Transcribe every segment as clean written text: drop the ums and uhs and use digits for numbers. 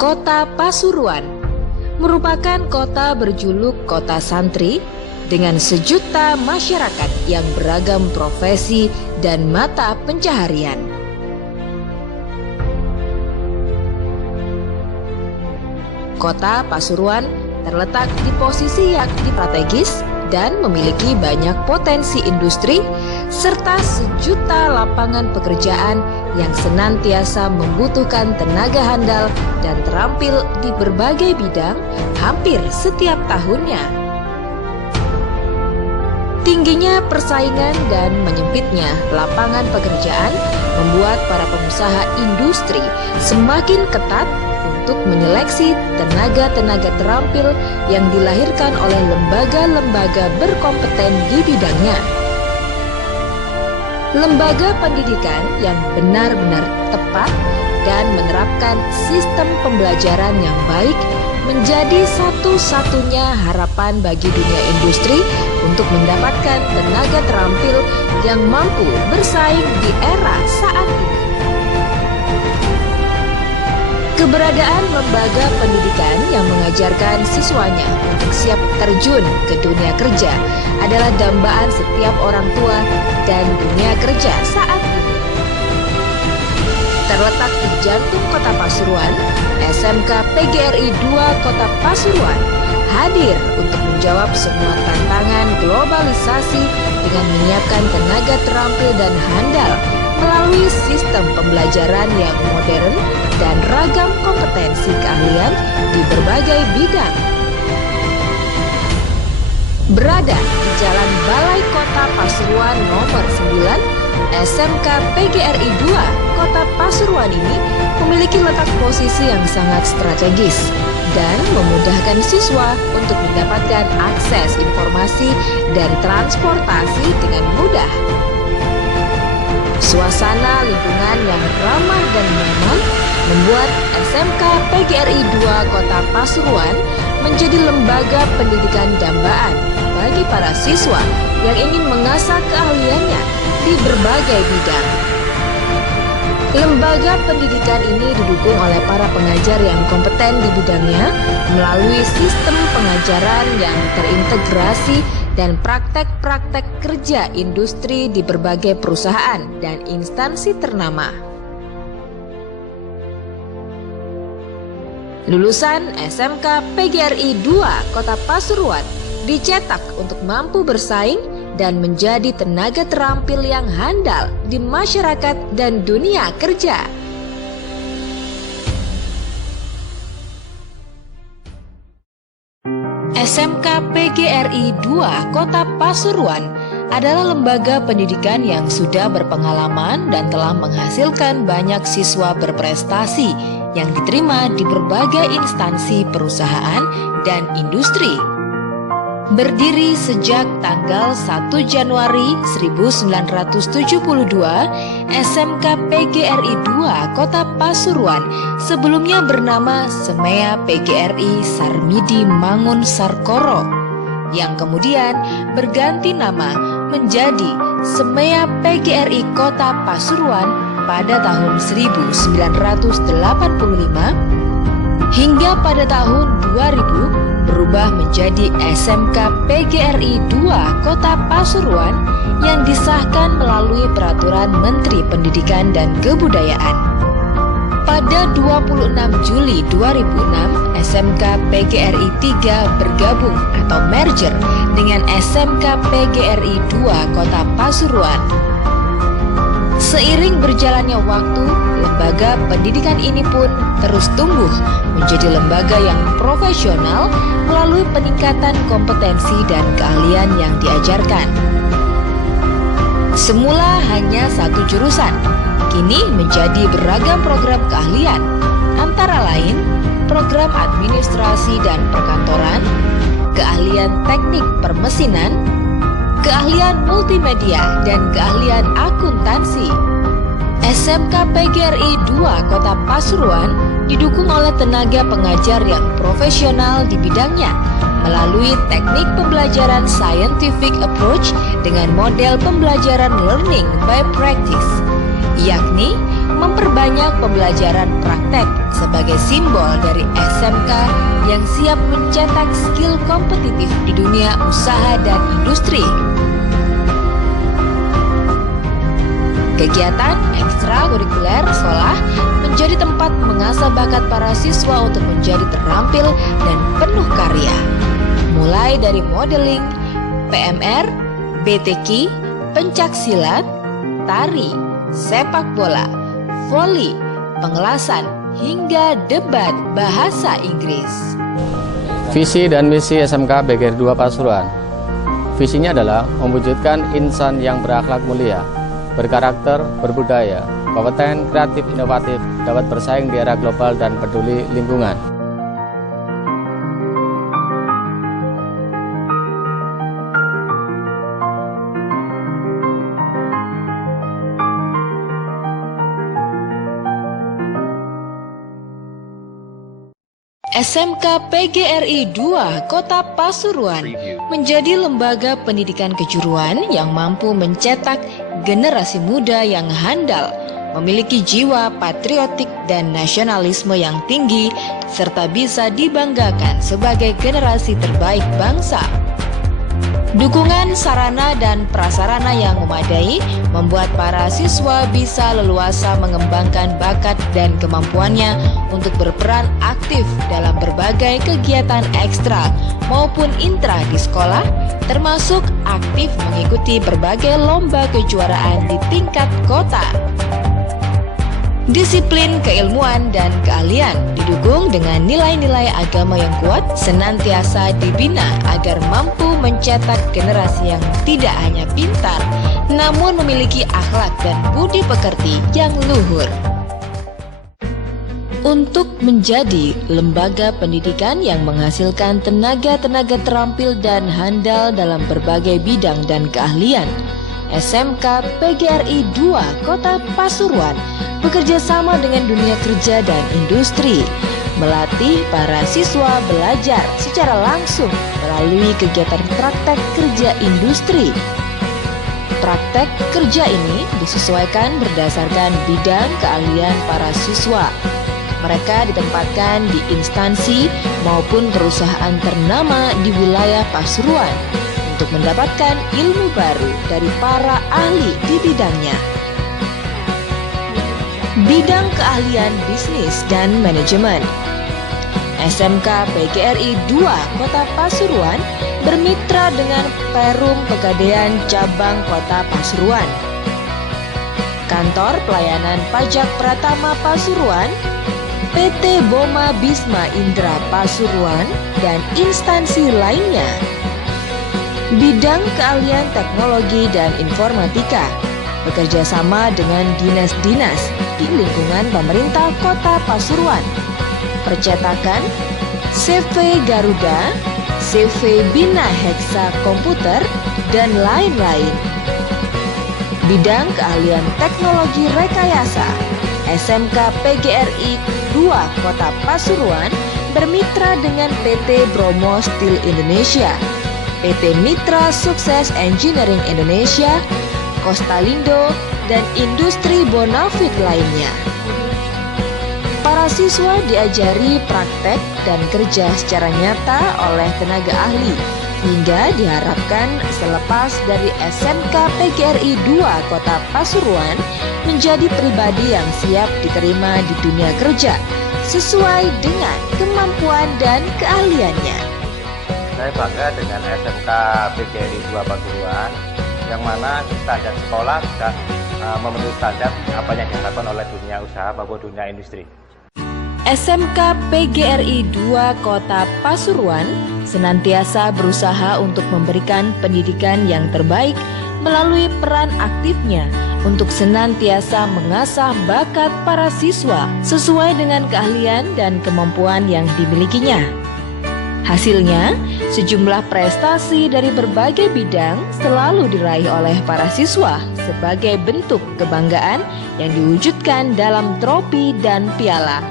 Kota Pasuruan merupakan kota berjuluk kota santri dengan sejuta masyarakat yang beragam profesi dan mata pencaharian. Kota Pasuruan terletak di posisi yang strategis dan memiliki banyak potensi industri serta sejuta lapangan pekerjaan yang senantiasa membutuhkan tenaga handal dan terampil di berbagai bidang hampir setiap tahunnya. Tingginya persaingan dan menyempitnya lapangan pekerjaan membuat para pengusaha industri semakin ketat untuk menyeleksi tenaga-tenaga terampil yang dilahirkan oleh lembaga-lembaga berkompeten di bidangnya. Lembaga pendidikan yang benar-benar tepat dan menerapkan sistem pembelajaran yang baik menjadi satu-satunya harapan bagi dunia industri untuk mendapatkan tenaga terampil yang mampu bersaing di era saat ini. Keberadaan lembaga pendidikan yang mengajarkan siswanya untuk siap terjun ke dunia kerja adalah dambaan setiap orang tua dan dunia kerja saat ini. Terletak di jantung kota Pasuruan, SMK PGRI 2 Kota Pasuruan hadir untuk menjawab semua tantangan globalisasi dengan menyiapkan tenaga terampil dan handal melalui sistem pembelajaran yang modern dan ragam kompetensi keahlian di berbagai bidang. Berada di Jalan Balai Kota Pasuruan nomor 9, SMK PGRI 2 Kota Pasuruan ini memiliki letak posisi yang sangat strategis dan memudahkan siswa untuk mendapatkan akses informasi dan transportasi dengan mudah. Suasana lingkungan yang ramah dan nyaman membuat SMK PGRI 2 Kota Pasuruan menjadi lembaga pendidikan dambaan bagi para siswa yang ingin mengasah keahliannya di berbagai bidang. Lembaga pendidikan ini didukung oleh para pengajar yang kompeten di bidangnya melalui sistem pengajaran yang terintegrasi dan praktek-praktek kerja industri di berbagai perusahaan dan instansi ternama. Lulusan SMK PGRI 2 Kota Pasuruan dicetak untuk mampu bersaing dan menjadi tenaga terampil yang handal di masyarakat dan dunia kerja. SMK PGRI 2 Kota Pasuruan adalah lembaga pendidikan yang sudah berpengalaman dan telah menghasilkan banyak siswa berprestasi yang diterima di berbagai instansi perusahaan dan industri. Berdiri sejak tanggal 1 Januari 1972, SMK PGRI 2 Kota Pasuruan sebelumnya bernama Semea PGRI Sarmidi Mangun Sarkoro, yang kemudian berganti nama menjadi Semea PGRI Kota Pasuruan pada tahun 1985 hingga pada tahun 2000 berubah menjadi SMK PGRI 2 Kota Pasuruan yang disahkan melalui Peraturan Menteri Pendidikan dan Kebudayaan. Pada 26 Juli 2006, SMK PGRI 3 bergabung atau merger dengan SMK PGRI 2 Kota Pasuruan. Seiring berjalannya waktu, lembaga pendidikan ini pun terus tumbuh menjadi lembaga yang profesional melalui peningkatan kompetensi dan keahlian yang diajarkan. Semula hanya satu jurusan, kini menjadi beragam program keahlian, antara lain program administrasi dan perkantoran, keahlian teknik permesinan, keahlian multimedia, dan keahlian akuntansi. SMK PGRI 2 Kota Pasuruan didukung oleh tenaga pengajar yang profesional di bidangnya melalui teknik pembelajaran scientific approach dengan model pembelajaran learning by practice, yakni memperbanyak pembelajaran praktek sebagai simbol dari SMK yang siap mencetak skill kompetitif di dunia usaha dan industri. Kegiatan ekstrakurikuler sekolah menjadi tempat mengasah bakat para siswa untuk menjadi terampil dan penuh karya. Mulai dari modeling, PMR, BTQ, pencak silat, tari, sepak bola, voli, pengelasan, hingga debat bahasa Inggris. Visi dan misi SMK PGRI 2 Pasuruan. Visinya adalah mewujudkan insan yang berakhlak mulia, berkarakter, berbudaya, kompeten, kreatif, inovatif, dapat bersaing di era global dan peduli lingkungan. SMK PGRI 2 Kota Pasuruan menjadi lembaga pendidikan kejuruan yang mampu mencetak generasi muda yang handal, memiliki jiwa patriotik dan nasionalisme yang tinggi, serta bisa dibanggakan sebagai generasi terbaik bangsa. Dukungan sarana dan prasarana yang memadai membuat para siswa bisa leluasa mengembangkan bakat dan kemampuannya untuk berperan aktif dalam berbagai kegiatan ekstra maupun intra di sekolah, termasuk aktif mengikuti berbagai lomba kejuaraan di tingkat kota. Disiplin keilmuan dan keahlian didukung dengan nilai-nilai agama yang kuat senantiasa dibina agar mampu mencetak generasi yang tidak hanya pintar, namun memiliki akhlak dan budi pekerti yang luhur. Untuk menjadi lembaga pendidikan yang menghasilkan tenaga-tenaga terampil dan handal dalam berbagai bidang dan keahlian, SMK PGRI 2 Kota Pasuruan bekerja sama dengan dunia kerja dan industri, melatih para siswa belajar secara langsung melalui kegiatan praktek kerja industri. Praktek kerja ini disesuaikan berdasarkan bidang keahlian para siswa. Mereka ditempatkan di instansi maupun perusahaan ternama di wilayah Pasuruan untuk mendapatkan ilmu baru dari para ahli di bidangnya. Bidang keahlian bisnis dan manajemen. SMK PGRI 2 Kota Pasuruan bermitra dengan Perum Pegadaian Cabang Kota Pasuruan, Kantor Pelayanan Pajak Pratama Pasuruan, PT Boma Bisma Indra Pasuruan, dan instansi lainnya. Bidang keahlian teknologi dan informatika, bekerja sama dengan dinas-dinas di lingkungan pemerintah Kota Pasuruan, percetakan, CV Garuda, CV Bina Heksa Komputer, dan lain-lain. Bidang keahlian teknologi rekayasa, SMK PGRI 2 Kota Pasuruan bermitra dengan PT Bromo Steel Indonesia, PT Mitra Sukses Engineering Indonesia, Kostalindo, dan industri bonafit lainnya. Para siswa diajari praktek dan kerja secara nyata oleh tenaga ahli, hingga diharapkan selepas dari SMK PGRI 2 Kota Pasuruan menjadi pribadi yang siap diterima di dunia kerja sesuai dengan kemampuan dan keahliannya. Saya bangga dengan SMK PGRI 2 Pasuruan, yang mana standar sekolah sudah memenuhi standar apa yang diharapkan oleh dunia usaha maupun dunia industri. SMK PGRI 2 Kota Pasuruan senantiasa berusaha untuk memberikan pendidikan yang terbaik melalui peran aktifnya untuk senantiasa mengasah bakat para siswa sesuai dengan keahlian dan kemampuan yang dimilikinya. Hasilnya, sejumlah prestasi dari berbagai bidang selalu diraih oleh para siswa sebagai bentuk kebanggaan yang diwujudkan dalam trofi dan piala.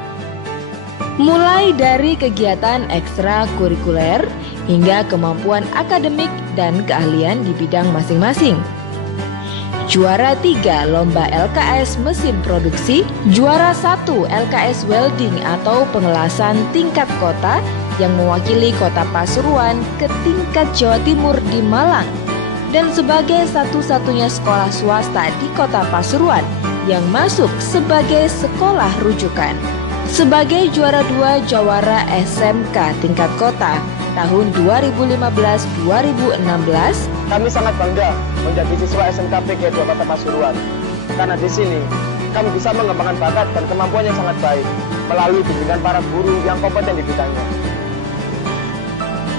Mulai dari kegiatan ekstrakurikuler hingga kemampuan akademik dan keahlian di bidang masing-masing. juara 3 Lomba LKS Mesin Produksi, juara 1 LKS Welding atau pengelasan tingkat kota yang mewakili kota Pasuruan ke tingkat Jawa Timur di Malang, dan sebagai satu-satunya sekolah swasta di kota Pasuruan yang masuk sebagai sekolah rujukan. Sebagai juara 2 Jawara SMK tingkat kota tahun 2015-2016, kami sangat bangga menjadi siswa SMK PGRI 2 Kota Pasuruan, karena di sini kami bisa mengembangkan bakat dan kemampuan yang sangat baik melalui bimbingan para guru yang kompeten di bidangnya.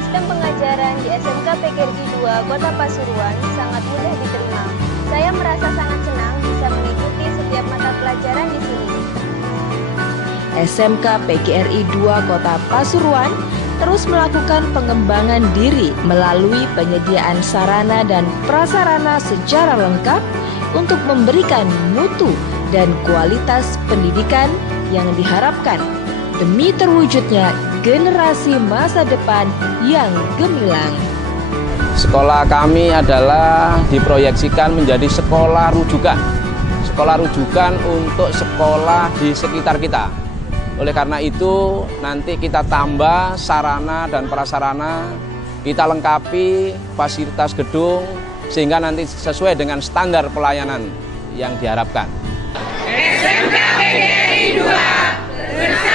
Sistem pengajaran di SMK PGRI 2 Kota Pasuruan sangat mudah diterima. Saya merasa sangat senang bisa mengikuti setiap mata pelajaran di sini. SMK PGRI 2 Kota Pasuruan terus melakukan pengembangan diri melalui penyediaan sarana dan prasarana secara lengkap untuk memberikan mutu dan kualitas pendidikan yang diharapkan demi terwujudnya generasi masa depan yang gemilang. Sekolah kami adalah diproyeksikan menjadi sekolah rujukan untuk sekolah di sekitar kita. Oleh karena itu, nanti kita tambah sarana dan prasarana, kita lengkapi fasilitas gedung, sehingga nanti sesuai dengan standar pelayanan yang diharapkan. SMK PGRI 2 bersama